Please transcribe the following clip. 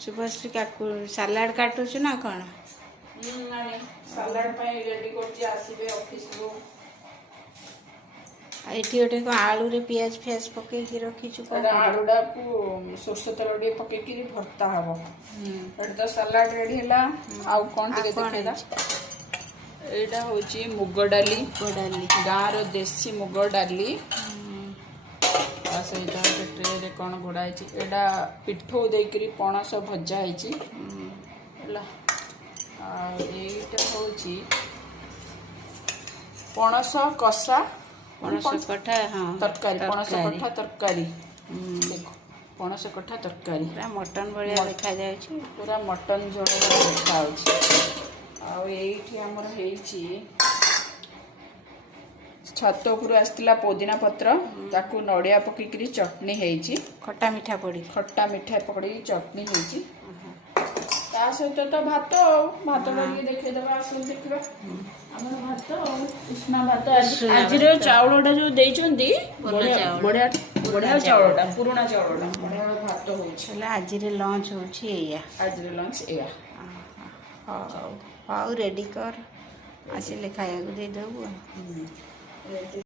Shubhashree salad काटुछु ना कौन salad ready करछि आसीबे ऑफिस रो एठी गोटे को आलू रे पियाज फियाज पके की रखिछु आलूडा को सोरस तेल रे पके की भर्ता हबो एटा तो सालाड रेडी हला आउ कोन टिके देखेदा एटा होची मुग डाली गाँ रो देसी मुग डाली सहित ट्रे रे कौन घोड़ाई एटा पिठो देकरी पणस भजा है पणस कषा पणस कठा हाँ तरकारी पणस कठा तरकारी देखो पणस कठा तरकारी पूरा मटन भाया देखा जाए पूरा मटन झोल देखा आमर छत उपर आसला पुदीना पत्र ताकू नड़िया पकईकरी चटनी है खट्टा मीठा पड़ी पकड़ी चटनी है सहित तो भात भात डाली देखा आस देखा भात उष्णा भात आज चाउलटा जो बढ़िया बढ़िया चाउलटा पुराणा चाउलटा बढ़िया भात हो आज लंच हो आज लंच या हाँ रेडी कर आसिले खाया दे देबू